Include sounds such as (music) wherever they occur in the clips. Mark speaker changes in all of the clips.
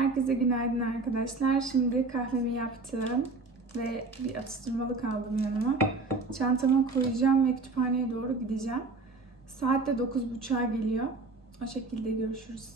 Speaker 1: Herkese günaydın arkadaşlar. Şimdi kahvemi yaptım ve bir atıştırmalık aldım yanıma. Çantama koyacağım ve kütüphaneye doğru gideceğim. Saat de 9.30'a geliyor. O şekilde görüşürüz.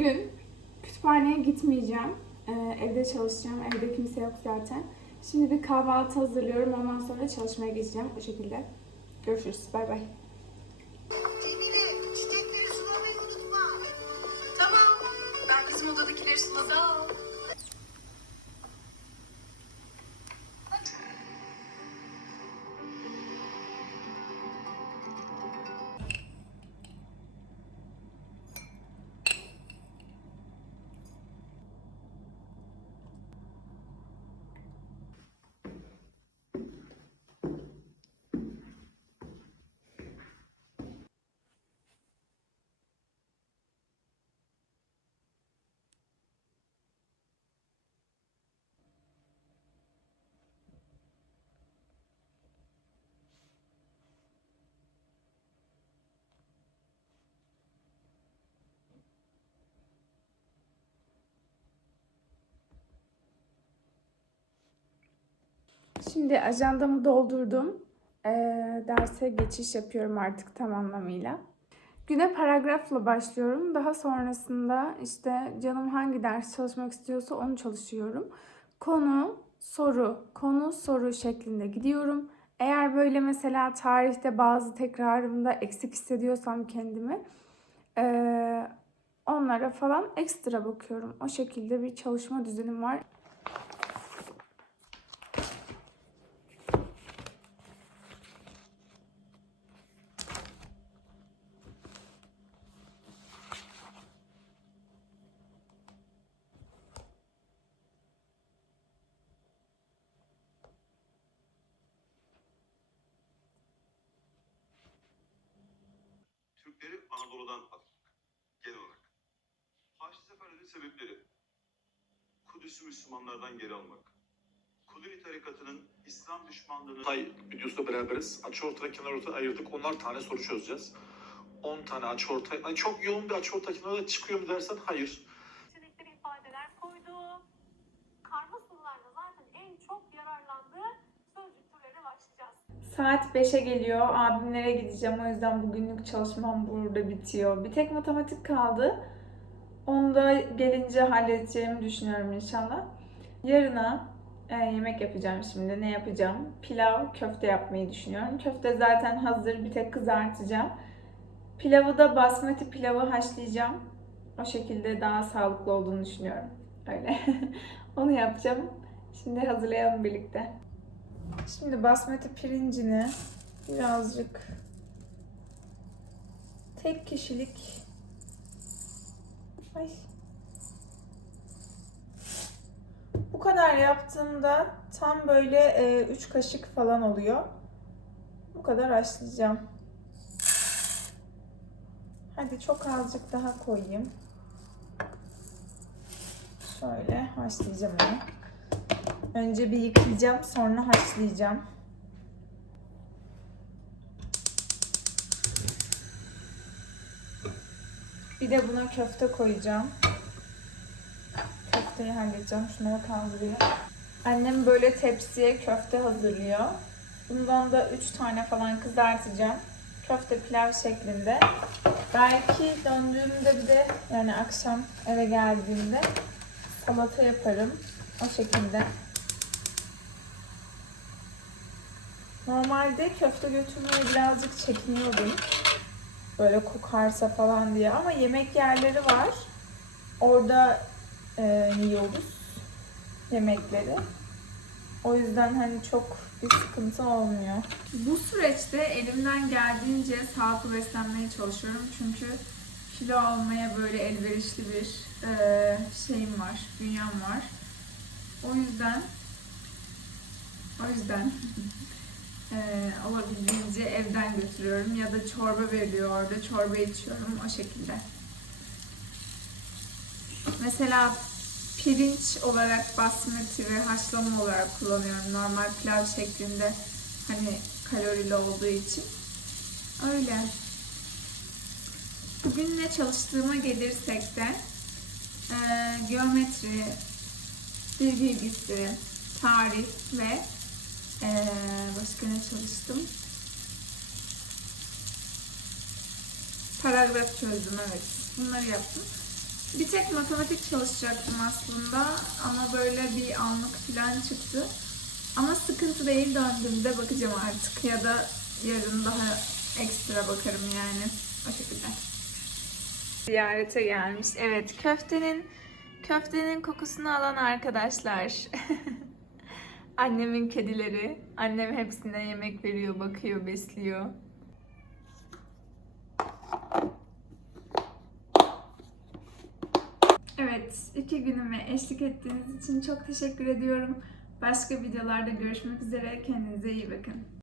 Speaker 1: Bugün kütüphaneye gitmeyeceğim. Ee, evde çalışacağım. Evde kimse yok zaten. Şimdi bir kahvaltı hazırlıyorum. Ondan sonra çalışmaya geçeceğim. O şekilde. Görüşürüz. Bay bay. Şimdi ajandamı doldurdum. Ee, derse geçiş yapıyorum artık tam anlamıyla. Güne paragrafla başlıyorum. Daha sonrasında işte canım hangi ders çalışmak istiyorsa onu çalışıyorum. Konu, soru, konu, soru şeklinde gidiyorum. Eğer böyle mesela tarihte bazı tekrarımda eksik hissediyorsam kendimi ee, onlara falan ekstra bakıyorum. O şekilde bir çalışma düzenim var.
Speaker 2: Doğrudan atmak. Genel olarak. Haçlı seferlerin sebepleri. Kudüs'ü Müslümanlardan geri almak. Kudüs tarikatının İslam düşmanlığını...
Speaker 3: Tay videosuyla beraberiz. Açı orta kenar orta ayırdık. Onlar tane soru çözeceğiz. 10 tane açı orta. Hani çok yoğun bir açı orta kenarda çıkıyor mu dersen hayır.
Speaker 1: Saat 5'e geliyor. Abimlere gideceğim. O yüzden bugünlük çalışmam burada bitiyor. Bir tek matematik kaldı. Onu da gelince halledeceğimi düşünüyorum inşallah. Yarına e, yemek yapacağım şimdi. Ne yapacağım? Pilav, köfte yapmayı düşünüyorum. Köfte zaten hazır. Bir tek kızartacağım. Pilavı da basmati pilavı haşlayacağım. O şekilde daha sağlıklı olduğunu düşünüyorum. Öyle. (laughs) Onu yapacağım. Şimdi hazırlayalım birlikte. Şimdi basmati pirincini birazcık tek kişilik Ay. Bu kadar yaptığımda tam böyle 3 kaşık falan oluyor. Bu kadar haşlayacağım. Hadi çok azıcık daha koyayım. Şöyle haşlayacağım onu. Önce bir yıkayacağım, sonra haşlayacağım. Bir de buna köfte koyacağım. Köfteyi halledeceğim. Şunları kaldırıyor. Annem böyle tepsiye köfte hazırlıyor. Bundan da 3 tane falan kızartacağım. Köfte pilav şeklinde. Belki döndüğümde bir de yani akşam eve geldiğimde salata yaparım. O şekilde. Normalde köfte götürmeye birazcık çekiniyordum. Böyle kokarsa falan diye ama yemek yerleri var. Orada e, yiyoruz yemekleri. O yüzden hani çok bir sıkıntı olmuyor. Bu süreçte elimden geldiğince sağlıklı beslenmeye çalışıyorum. Çünkü kilo almaya böyle elverişli bir e, şeyim var, dünyam var. O yüzden o yüzden (laughs) eee, olabildiğince evden götürüyorum ya da çorba veriliyor orada çorba içiyorum o şekilde. Mesela pirinç olarak basmati ve haşlama olarak kullanıyorum normal pilav şeklinde hani kalorili olduğu için. Öyle. Bugün ne çalıştığıma gelirsek de eee, geometri, dil bilgisi, tarih ve eee, başka ne çalıştım? Paragraf çözdüm evet. Bunları yaptım. Bir tek matematik çalışacaktım aslında ama böyle bir anlık falan çıktı. Ama sıkıntı değil döndüğümde bakacağım artık ya da yarın daha ekstra bakarım yani o şekilde. Ziyarete gelmiş. Evet köftenin köftenin kokusunu alan arkadaşlar. (laughs) Annemin kedileri. Annem hepsine yemek veriyor, bakıyor, besliyor. Evet, iki günüme eşlik ettiğiniz için çok teşekkür ediyorum. Başka videolarda görüşmek üzere. Kendinize iyi bakın.